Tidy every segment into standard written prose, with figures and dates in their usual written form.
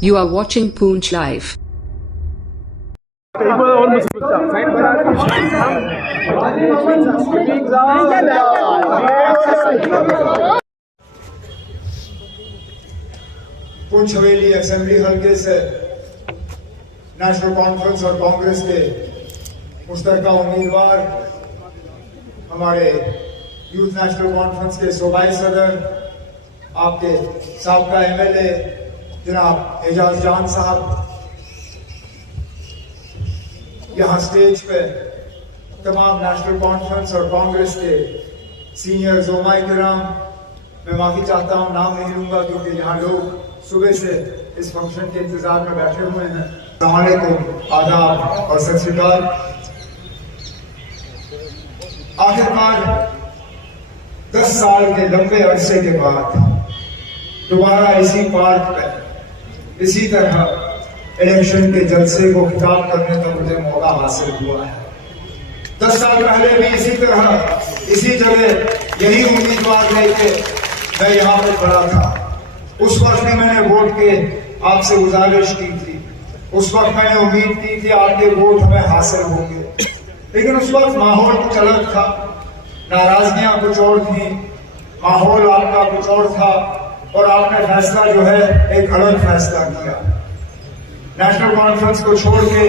You are watching Poonch Live. Poonch Haveli assembly हल्के से national conference और कांग्रेस के मुश्तरका उम्मीदवार हमारे यूथ नेशनल कॉन्फ्रेंस के सूबाई सदर आपके साबका एमएलए जनाब एजाज जान साहब, यहाँ स्टेज पे तमाम नेशनल कॉन्फ्रेंस और कांग्रेस के सीनियर ज़ोमाई किराम, मैं माफी चाहता हूँ नाम नहीं लूंगा क्योंकि यहाँ लोग सुबह से इस फंक्शन के इंतजार में बैठे हुए हैं। अस्सलामुअलैकुम, आदाब और सत श्री अकाल। आखिरकार 10 साल के लंबे अरसे के बाद दोबारा इसी पार्क में इसी तरह इलेक्शन के जलसे को खिताब करने का मुझे मौका हासिल हुआ है। 10 साल पहले भी इसी तरह इसी जगह यही उम्मीदवार लेके मैं यहाँ पर खड़ा था। उस वक्त भी मैंने वोट के आपसे गुजारिश की थी, उस वक्त मैंने उम्मीद की थी आपके वोट हमें हासिल होंगे, लेकिन उस वक्त माहौल कुछ अलग था, नाराजगियां कुछ और थी, माहौल आपका कुछ और था और आपने फैसला जो है एक अलग फैसला किया। नेशनल कॉन्फ्रेंस को छोड़ के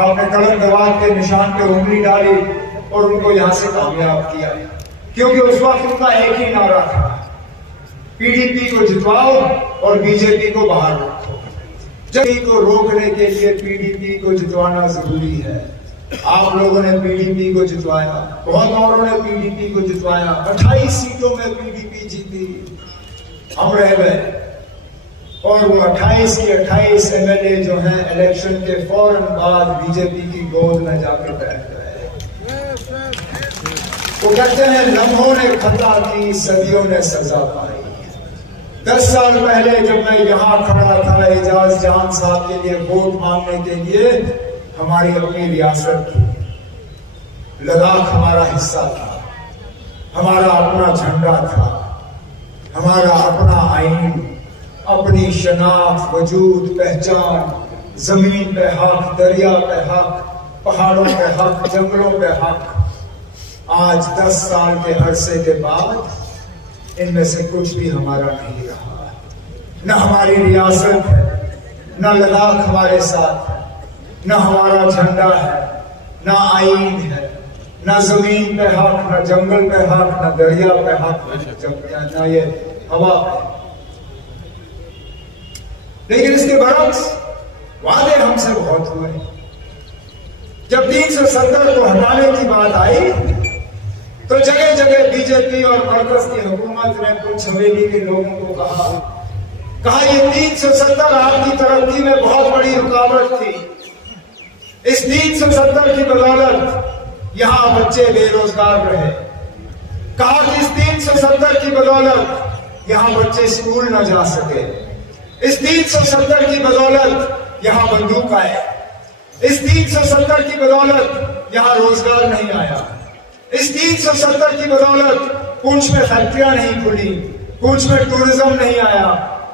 आपने कलम दवात के निशान पे उंगली डाली और उनको यहां से कामयाब किया, क्योंकि उस वक्त उनका एक ही नारा था, पीडीपी को जितवाओ और बीजेपी को बाहर रखो। जंग को रोकने के लिए पीडीपी को जितवाना जरूरी है। आप लोगों ने पीडीपी को जितवाया, बहुत औरों ने पीडीपी को जितवाया, 28 सीटों में पीडीपी जीती, हम रह गए और वो 28 के 28 एमएलए जो हैं इलेक्शन के फौरन बाद बीजेपी की गोद में जाके बैठ गए। वो कहते हैं लम्हों ने खता की, सदियों ने सजा पाई। 10 साल पहले जब मैं यहाँ खड़ा था एजाज जान साहब के लिए वोट मांगने के लिए, हमारी अपनी रियासत थी, लद्दाख हमारा हिस्सा था, हमारा अपना झंडा था, हमारा अपना आईन, अपनी शनाख्त, वजूद, पहचान, जमीन पे हक, दरिया पे हक, पहाड़ों पे हक, जंगलों पे हक। आज 10 साल के अरसे के बाद इनमें से कुछ भी हमारा नहीं रहा। न हमारी रियासत है, न लद्दाख हमारे साथ है, न हमारा झंडा है, न आईन है, न जमीन पे हक, न जंगल पे हक, न दरिया पे हक, न ये हवा पे। लेकिन इसके बरक्स वादे हमसे बहुत हुए। जब 370 को हटाने की बात आई तो जगह जगह बीजेपी और मरकज की हुकूमत ने पूंछ हवेली के लोगों को कहा ये 370 आपकी तरक्की में बहुत बड़ी रुकावट थी। इस 370 की बदौलत यहाँ बच्चे बेरोजगार रहे। कहा कि इस 370 की बदौलत यहाँ बच्चे स्कूल न जा सके। इस 370 की बदौलत यहाँ बंदूक आए। इस 370 की बदौलत यहाँ रोजगार नहीं आया। इस 370 की बदौलत पूंछ में फैक्ट्रियां नहीं खुली, पूंछ में टूरिज्म नहीं आया,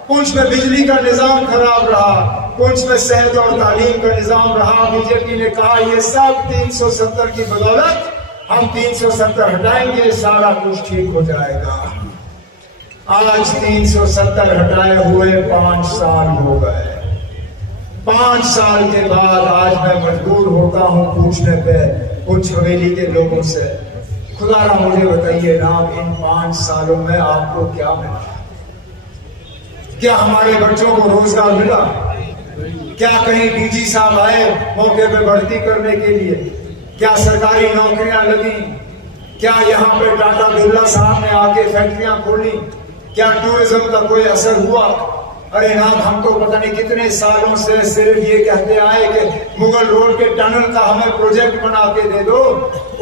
पूंछ में बिजली का निजाम खराब रहा, पूंछ में सेहत और तालीम का निजाम रहा। बीजेपी ने कहा ये सब 370 की बदौलत, हम 370 हटाएंगे, सारा कुछ ठीक हो जाएगा। आज 370 हटाए हुए 5 साल हो गए। 5 साल के बाद आज मैं मजबूर होता हूं पूछने पे पूंछ हवेली के लोगों से, खुदारा मुझे बताइए ना, इन 5 सालों में आपको क्या मिला? क्या हमारे बच्चों को रोजगार मिला? क्या कहीं डीजी साहब आए मौके पे भर्ती करने के लिए? क्या सरकारी नौकरियां लगी? क्या यहाँ पे टाटा बिरला साहब ने आके फैक्ट्रियां खोली? क्या टूरिज्म का कोई असर हुआ? अरे ना, हम तो पता नहीं कितने सालों से सिर्फ ये कहते आए कि मुगल रोड के टनल का हमें प्रोजेक्ट बना के दे दो,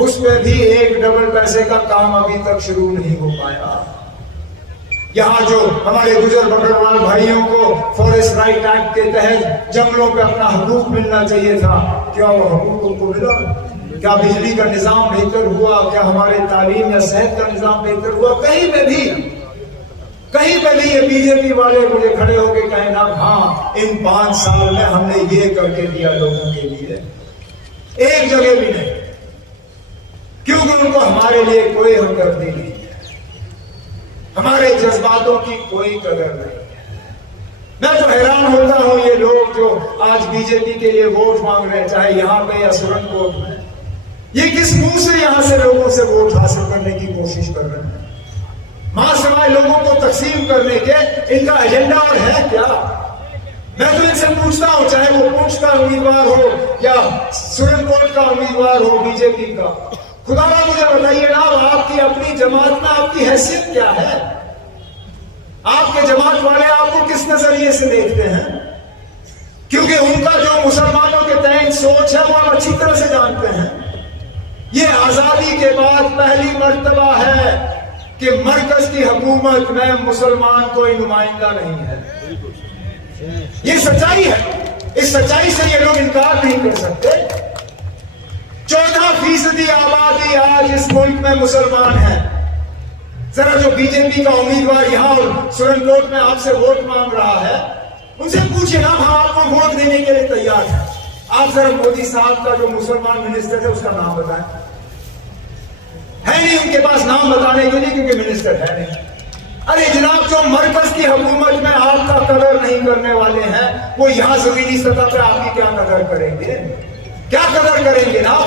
उसमें भी एक डबल पैसे का काम अभी तक शुरू नहीं हो पाया। यहाँ जो हमारे गुजर बकरवाल भाइयों को फॉरेस्ट राइट एक्ट के तहत जंगलों पे अपना हकूक मिलना चाहिए था, क्या वो हकूक उनको मिला? क्या बिजली का निजाम बेहतर हुआ? क्या हमारे तालीम या सेहत का निजाम बेहतर हुआ? कहीं पे भी ये बीजेपी वाले मुझे खड़े होके कहे ना, हाँ इन 5 साल में हमने ये करके दिया लोगों के लिए, एक जगह भी नहीं, क्योंकि उनको हमारे लिए कोई हमदर्दी नहीं है, हमारे जज्बातों की कोई कदर नहीं है। मैं तो हैरान होता हूं, ये लोग जो आज बीजेपी के लिए वोट मांग रहे हैं, चाहे यहां पे या सुरनकोट में, ये किस मुंह से यहां से लोगों से वोट हासिल करने की कोशिश कर रहे हैं? मां समाज लोगों को तकसीम करने के इनका एजेंडा और है क्या? मैं तो इनसे पूछता हूं, चाहे वो पुंछ का उम्मीदवार हो या सुरनकोट का उम्मीदवार हो बीजेपी का, खुदारा मुझे बताइए ना, आपकी अपनी जमात में आपकी हैसियत क्या है? आपके जमात वाले आपको किस नजरिए से देखते हैं? क्योंकि उनका जो मुसलमानों के तहत सोच है वो हम अच्छी तरह से जानते हैं। ये आजादी के बाद पहली मर्तबा है कि मरकज की हुकूमत में मुसलमान कोई नुमाइंदा नहीं है। ये सच्चाई है, इस सच्चाई से ये लोग इनकार नहीं कर सकते। 14% आबादी आज इस मुल्क में मुसलमान है। जरा जो बीजेपी का उम्मीदवार यहां सुरनकोट में आपसे वोट मांग रहा है, उनसे पूछिए ना, हम आपको वोट देने के लिए तैयार हैं। आप जरा मोदी साहब का जो मुसलमान मिनिस्टर है उसका नाम बताएं। है नहीं उनके पास नाम बताने के लिए, क्योंकि मिनिस्टर है नहीं। अरे जनाब, जो मरकज की हुकूमत में आपका कदर नहीं करने वाले हैं, वो यहां जमीनी सतह पे आपकी क्या कदर करेंगे? क्या कदर करेंगे ना?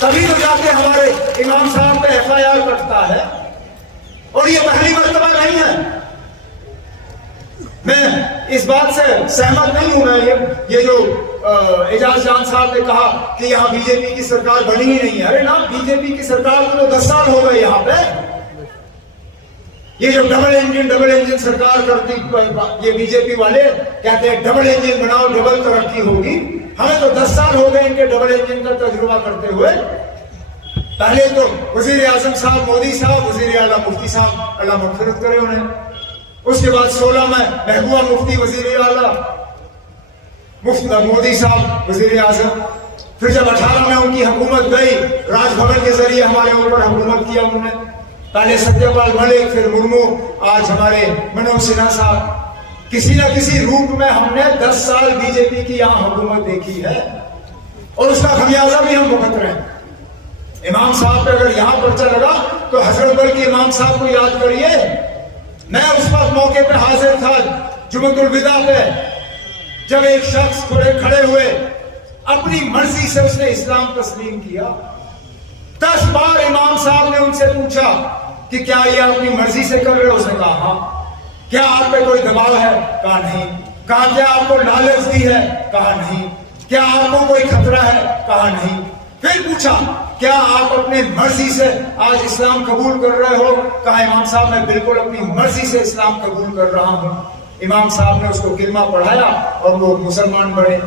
तभी तो जाके हमारे इमाम साहब पे FIR कटता है, और ये पहली मर्तबा नहीं है। मैं इस बात से सहमत नहीं हूं। मैं ये जो एजाज जान साहब ने कहा कि यहां बीजेपी की सरकार बनी ही नहीं है, अरे ना, बीजेपी की सरकार को तो 10 साल हो गए यहां पे। ये जो डबल इंजन सरकार करती, ये बीजेपी वाले कहते हैं डबल इंजन बनाओ, डबल तरक्की होगी। हमें तो 10 साल हो गए इनके डबल इंजन का तजुर्बा करते हुए। पहले तो वजीर आजम साहब मोदी साहब, वजीर आला मुफ्ती साहब, अल्लाह मगफिरत करे उन्हें। उसके बाद 16 में महबूबा मुफ्ती वजीर आला, मोदी साहब वजीर आजम। फिर जब 18 में उनकी हुकूमत गई, राजभवन के जरिए हमारे ऊपर हुकूमत किया उन्होंने। पहले सत्यपाल मलिक, फिर मुर्मू, आज हमारे मनोज सिन्हा साहब। किसी न किसी रूप में हमने 10 साल बीजेपी की यहां हुकूमत देखी है, और उसका खमियाजा भी हम भुगत रहे हैं। इमाम साहब पे अगर यहां पर्चा लगा तो हजरत बल के इमाम साहब को याद करिए। मैं उस वक्त मौके पे हाजिर था, जुमतुल विदा पे, जब एक शख्स खड़े हुए, अपनी मर्जी से उसने इस्लाम तस्लीम किया। 10 बार इमाम साहब ने उनसे पूछा कि क्या ये अपनी मर्जी से कर रहे हो? उसने कहा हाँ। क्या आप पे कोई दबाव है? कहा नहीं। कहा क्या आपको लालच दी है? कहा नहीं। क्या आपको कोई खतरा है? कहा नहीं। फिर पूछा क्या आप अपने मर्जी से आज इस्लाम कबूल कर रहे हो? कहा इमाम साहब मैं बिल्कुल अपनी मर्जी से इस्लाम कबूल कर रहा हूं। इमाम साहब ने उसको कलिमा पढ़ाया और वो मुसलमान बने।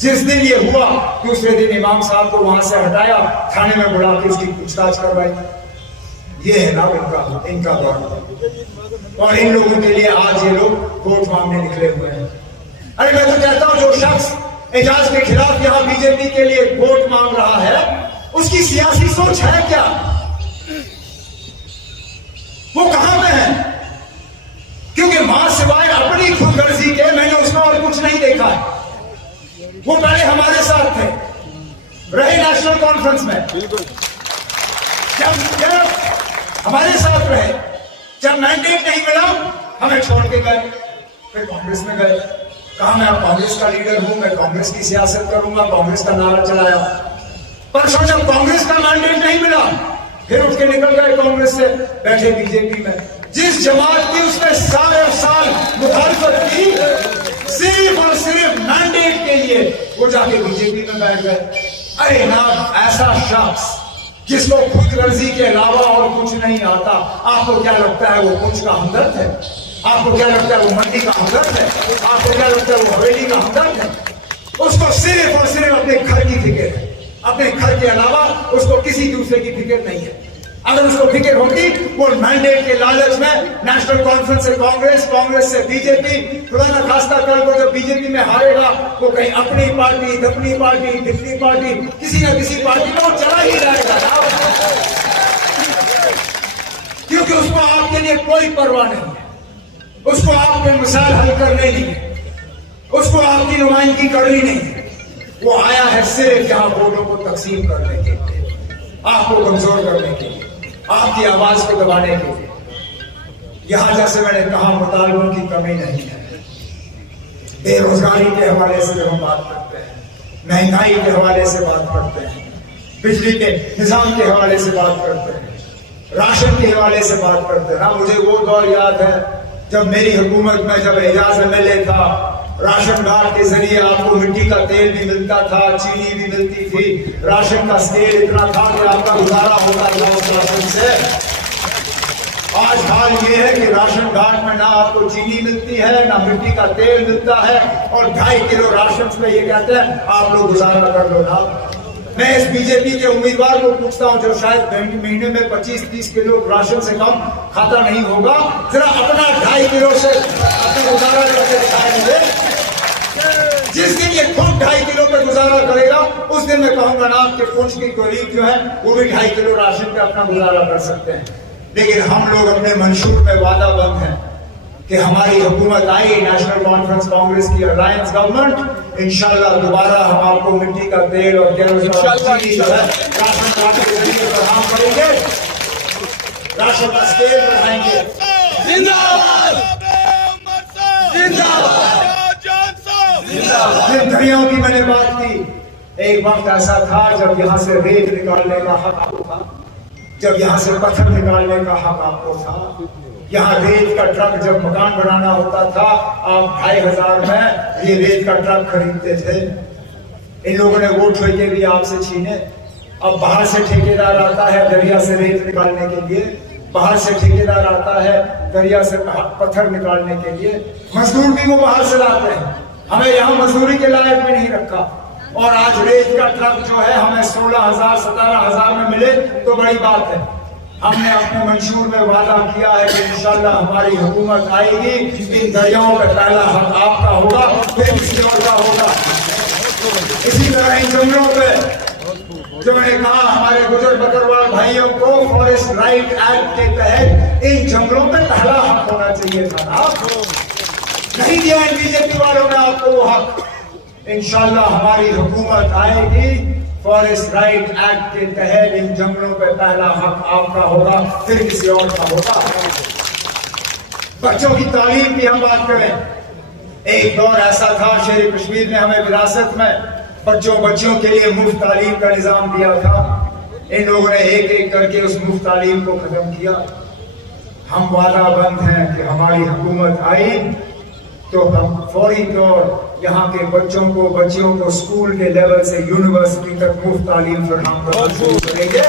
जिस दिन ये हुआ, दूसरे दिन इमाम साहब को वहां से हटाया, थाने में बुला के उसकी पूछताछ करवाई। ये है ना इनका दौर। और इन लोगों के लिए आज ये लोग वोट मांगने निकले हुए हैं। अरे मैं तो कहता हूं, जो शख्स एजाज के खिलाफ यहां बीजेपी के लिए वोट मांग रहा है, उसकी सियासी सोच है क्या? वो कहां पे है? क्योंकि मां सिवाय अपनी खुदगर्जी के मैंने उसमें और कुछ नहीं देखा है। वो पहले हमारे साथ थे, रहे नेशनल कॉन्फ्रेंस में, जब हमारे साथ रहे, जब मैंडेट नहीं मिला हमें छोड़ के गए, फिर कांग्रेस में गए। कहा मैं कांग्रेस का लीडर हूं, मैं कांग्रेस की सियासत करूंगा, कांग्रेस का नारा चलाया। परसों जब कांग्रेस का मैंडेट नहीं मिला, फिर उठ के निकल गए कांग्रेस से, बैठे बीजेपी में। जिस जमात की उसने सारे साल मुखालफत की, सिर्फ और सिर्फ मैंडेट के लिए वो जाके बीजेपी में बैठ गए। अरे ना, ऐसा शख्स जिसको खुदगर्जी के अलावा और कुछ नहीं आता, आपको क्या लगता है वो पुंछ का हमदर्द है? आपको क्या लगता है वो मंडी का हमदर्द है? आपको क्या लगता है वो हवेली का हमदर्द है? उसको सिर्फ और सिर्फ अपने घर की फिक्र है। अपने घर के अलावा उसको किसी दूसरे की फिक्र नहीं है। अगर उसको फिक्र होती, वो मैंडेट के लालच में नेशनल कॉन्फ्रेंस से कांग्रेस, कांग्रेस से बीजेपी, खुदा न खास्ता कल को जब बीजेपी में हारेगा, वो कहीं अपनी पार्टी, दपनी पार्टी, दिखनी पार्टी, किसी न किसी पार्टी में वो चला ही जाएगा। क्योंकि उसको आपके लिए कोई परवाह नहीं है, उसको आपके मसाइल हल करने नहीं है, उसको आपकी नुमाइंदगी करनी नहीं है। वो आया है सिर्फ यहाँ वोटों को तकसीम करने के लिए, आपको कमजोर करने के लिए, आपकी आवाज को दबाने के लिए। यहां जैसे मैंने कहा मुतालबों की कमी नहीं है। बेरोजगारी के हवाले से जब हम बात करते हैं, महंगाई के हवाले से बात करते हैं, बिजली के निजाम के हवाले से बात करते हैं, राशन के हवाले से बात करते हैं ना। मुझे वो दौर याद है जब मेरी हुकूमत में, जब एजाज MLA था, राशन कार्ड के जरिए आपको मिट्टी का तेल भी मिलता था, चीनी भी मिलती थी, राशन का स्केल इतना था कि आपका गुजारा होता था उस राशन से। आज हाल ये है कि राशन कार्ड में ना आपको चीनी मिलती है, ना मिट्टी का तेल मिलता है, और 2.5 किलो राशन में ये कहते हैं आप लोग गुजारा कर लो ना। मैं इस बीजेपी के उम्मीदवार को पूछता हूं जो शायद महीने में 25-30 किलो राशन से कम खाता नहीं होगा, जरा अपना 2.5 किलो से अपना गुजारा करके दिखाएंगे। जिस दिन ये खुद 2.5 किलो पे गुजारा करेगा, उस दिन मैं कहूंगा ना आपके पुंछ की कोलीग जो है वो भी 2.5 किलो राशन पे अपना गुजारा कर सकते हैं। लेकिन हम लोग अपने मंशूर में वादाबंद हैं कि हमारी हुकूमत आई, नेशनल कॉन्फ्रेंस कांग्रेस की अलायंस गवर्नमेंट, इंशाल्लाह दोबारा हम आपको मिट्टी का तेल और केरोसिन जो है राशन कार्ड के जरिए फराहम करेंगे, राशन का स्केल बढ़ाएंगे। जिंदाबाद जिंदाबाद। जिन दरियाओं की मैंने बात की, एक वक्त ऐसा था जब यहाँ से रेत निकालने का हक आपको था, जब यहाँ से पत्थर निकालने का हक आपको था, यहाँ रेत का ट्रक जब मकान बनाना होता था आप 2,500 में ये रेत का ट्रक खरीदते थे। इन लोगों ने वोट लेके भी आपसे छीने। अब बाहर से ठेकेदार आता है दरिया से रेत निकालने के लिए, बाहर से ठेकेदार आता है दरिया से पत्थर निकालने के लिए, मजदूर भी वो बाहर से लाते हैं, हमें यहाँ मजदूरी के लायक भी नहीं रखा। और आज रेत का ट्रक जो है हमें 16,000-17,000 में मिले तो बड़ी बात है। हमने अपने मंशूर में वादा किया है कि इंशाल्लाह हमारी हुकूमत आएगी, इन दरियाओं का पहला हक आपका होगा, फिर किसी और का होगा। इसी तरह इन जंगलों पे जो मैंने कहा, हमारे गुजर बकरवाल भाइयों को फॉरेस्ट राइट एक्ट के तहत इन जंगलों पे पहला हक होना चाहिए था ना, नहीं दिया इन बीजेपी वालों ने आपको वो हक। इंशाल्लाह हमारी हुकूमत आएगी, फॉरेस्ट राइट एक्ट के तहत इन जंगलों पे पहला हक आपका होगा, फिर किसी और का होगा। बच्चों की तालीम की हम बात करें, एक दौर ऐसा था शेर कश्मीर ने हमें विरासत में बच्चों के लिए मुफ्त तालीम का निजाम दिया था। इन लोगों ने एक एक करके उस मुफ्त तालीम को खत्म किया। हम वादाबंद हैं कि हमारी हुकूमत आई तो हम फौरी तौर यहाँ के बच्चियों को स्कूल के लेवल से यूनिवर्सिटी तक मुफ्त तालीम फराहम करना शुरू करेंगे,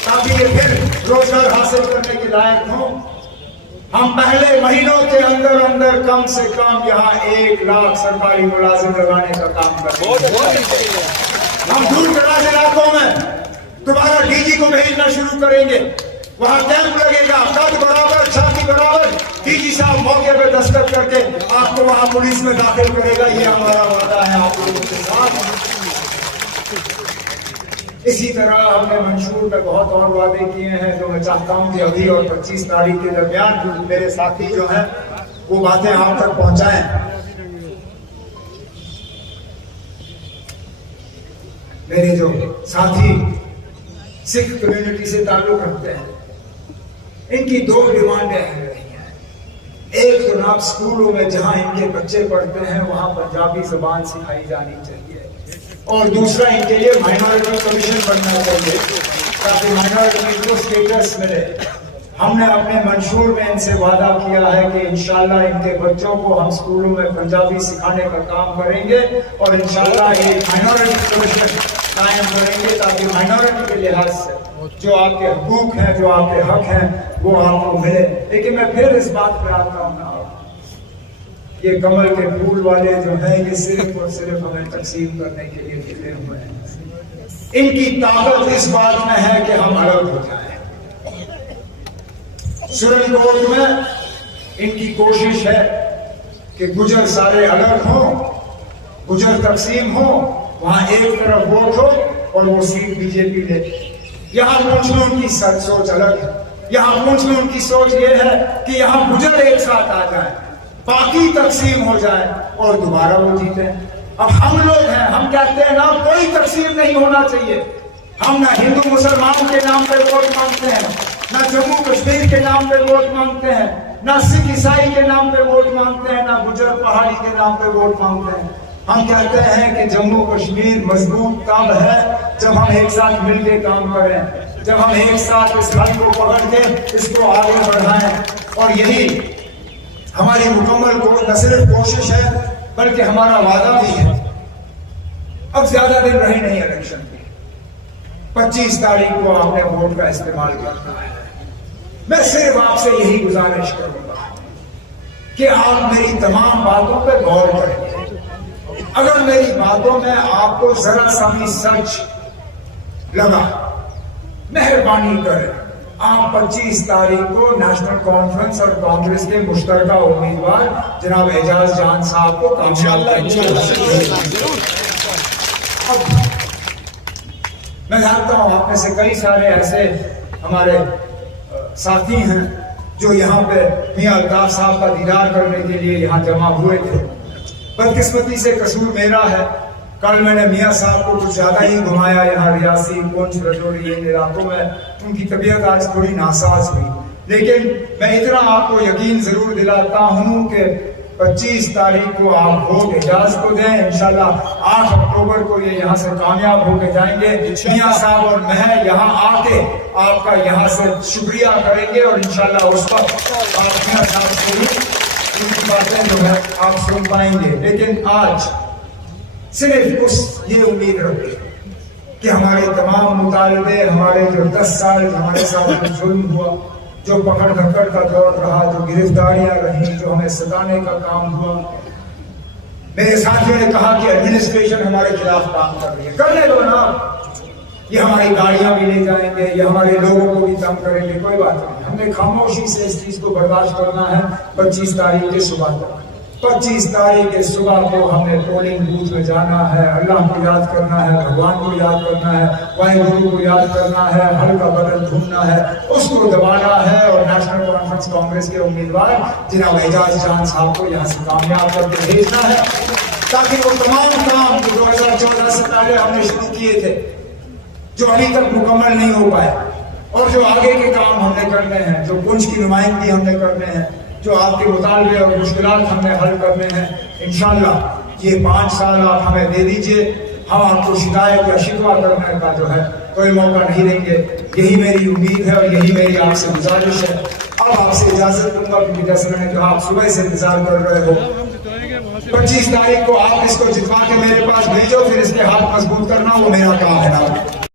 ताकि ये फिर रोजगार हासिल करने के लायक हों। हम पहले महीनों के अंदर अंदर कम से कम यहाँ 1 लाख सरकारी मुलाजिम लगाने का काम करेंगे। हम दूर दराज इलाकों में दोबारा डीजी को भेजना शुरू करेंगे, वहां कैंप लगेगा, कद बराबर छाती बराबर, डीजी साहब मौके पे दस्तखत करके आपको वहां पुलिस में दाखिल करेगा। ये हमारा वादा है आप लोगों के साथ। इसी तरह हमने मंशूर में बहुत और वादे किए हैं जो मैं चाहता हूं कि अभी और 25 तारीख के दरमियान मेरे साथी जो हैं वो बातें आप तक पहुंचाएं। मेरे जो साथी सिख कम्युनिटी से ताल्लुक रखते हैं, इनकी 2 डिमांडें रही हैं। एक जनाब, स्कूलों में जहां इनके बच्चे पढ़ते हैं वहां पंजाबी जुबान सिखाई जानी चाहिए, और दूसरा इनके लिए माइनॉरिटी कमीशन बनना चाहिए ताकि माइनॉरिटी को स्टेटस मिले। हमने अपने मंशूर में इनसे वादा किया है कि इंशाल्लाह इनके बच्चों को हम स्कूलों में पंजाबी सिखाने का काम करेंगे और इंशाल्लाह ये माइनॉरिटी कमीशन कायम करेंगे ताकि माइनॉरिटी के लिहाज से जो आपके हकूक हैं, जो आपके हक हैं, वो आपको मिले। लेकिन मैं फिर इस बात पर आता हूँ ना, ये कमल के फूल वाले जो हैं ये सिर्फ और सिर्फ हमें तकसीम करने के लिए निकले हुए हैं। इनकी ताकत इस बात में है कि हम अलग हो जाएं। सुप्रीम कोर्ट में इनकी कोशिश है कि गुजर सारे अलग हों, गुजर तकसीम हो, वहां एक तरफ वोट हो और वो सीट बीजेपी ले। यहां मुस्लिमों की सोच अलग है, यहाँ पुंछ में उनकी सोच ये है कि यहाँ गुजर एक साथ आ जाए, बाकी तकसीम हो जाए और दोबारा वो जीते। अब हम लोग हैं, हम कहते हैं ना कोई तकसीम नहीं होना चाहिए। हम ना हिंदू मुसलमान के नाम पे वोट मांगते हैं, ना जम्मू कश्मीर के नाम पे वोट मांगते हैं, ना सिख ईसाई के नाम पे वोट मांगते हैं, ना गुजर पहाड़ी के नाम पे वोट मांगते हैं। हम कहते हैं कि जम्मू कश्मीर मजबूत तब है जब हम एक साथ मिलकर काम करें, जब हम एक साथ इस हल को पकड़ के इसको आगे बढ़ाएं। और यही हमारी मुकम्मल न सिर्फ कोशिश है बल्कि हमारा वादा भी है। अब ज्यादा दिन रहे नहीं इलेक्शन के, 25 तारीख को आपने वोट का इस्तेमाल करना है। मैं सिर्फ आपसे यही गुजारिश करूंगा कि आप मेरी तमाम बातों पर गौर करें। अगर मेरी बातों में आपको जरा सा भी सच लगा, मेहरबानी करें आप 25 तारीख को नेशनल कॉन्फ्रेंस और कांग्रेस के मुश्तरका उम्मीदवार जनाब एजाज जान साहब को कामयाब मैं जानता हूं आप में से कई सारे ऐसे हमारे साथी हैं जो यहाँ पे मियां अल्ताफ साहब का दीदार करने के लिए यहाँ जमा हुए थे। बदकिस्मती से कसूर मेरा है, कल मैंने मियां साहब को कुछ ज्यादा ही घुमाया यहाँ रियासी पुंछ रजौरी इन इलाकों में। उनकी तबीयत आज थोड़ी नासाज हुई, लेकिन मैं इतना आपको यकीन जरूर दिलाता हूँ कि 25 तारीख को आप वोट एजाज को दें। इंशाल्लाह 8 अक्टूबर को ये यहाँ से कामयाब होकर जाएंगे। मियां साहब और मैं यहाँ आके आपका यहाँ से शुक्रिया करेंगे और इंशाल्लाह उस वक्त आप मियां साहब से ही उनकी बातें जो है आप सुन पाएंगे। लेकिन आज सिर्फ उस ये उम्मीद रखते कि हमारे तमाम मुतालबे, हमारे जो 10 साल हमारे साथ जुल्म हुआ, जो पकड़ धक्कड़ का दौर रहा, जो गिरफ्तारियां रही, जो हमें सताने का काम हुआ, मेरे साथियों ने कहा कि एडमिनिस्ट्रेशन हमारे खिलाफ काम कर रही है। करने दो ना, ये हमारी गाड़ियां भी ले जाएंगे, ये हमारे लोगों को भी तंग करेंगे, कोई बात नहीं। हमने खामोशी से इस चीज को बर्दाश्त करना है। 25 तारीख की सुबह तक, 25 तारीख के सुबह को हमने पोलिंग बूथ में जाना है, अल्लाह को याद करना है, भगवान को याद करना है, वाहिगुरु को याद करना है, हल का बदल ढूंढना है, उसको दबाना है और नेशनल कॉन्फ्रेंस कांग्रेस के उम्मीदवार जनाब एजाज जान साहब को यहाँ से कामयाब करके भेजना है, ताकि वो तमाम काम जो 2014 से पहले हमने शुरू किए थे, जो अभी तक मुकम्मल नहीं हो पाए, और जो आगे के काम हमने करने हैं, जो पुंछ की नुमाइंदगी हमने करने हैं, जो आपके मुतालबे और मुश्किलात हमने हल करने हैं, इंशाल्लाह ये 5 साल आप हमें दे दीजिए। हम आपको शिकायत या शिकवा करने का जो है कोई मौका नहीं देंगे। यही मेरी उम्मीद है और यही मेरी आपसे गुजारिश है। अब आपसे इजाजत दूंगा क्योंकि जैसे मैंने कहा आप सुबह से इंतजार कर रहे हो। 25 तारीख को आप इसको जितवा के मेरे पास भेजो, फिर इसके हाथ मजबूत करना वो मेरा काम है ना।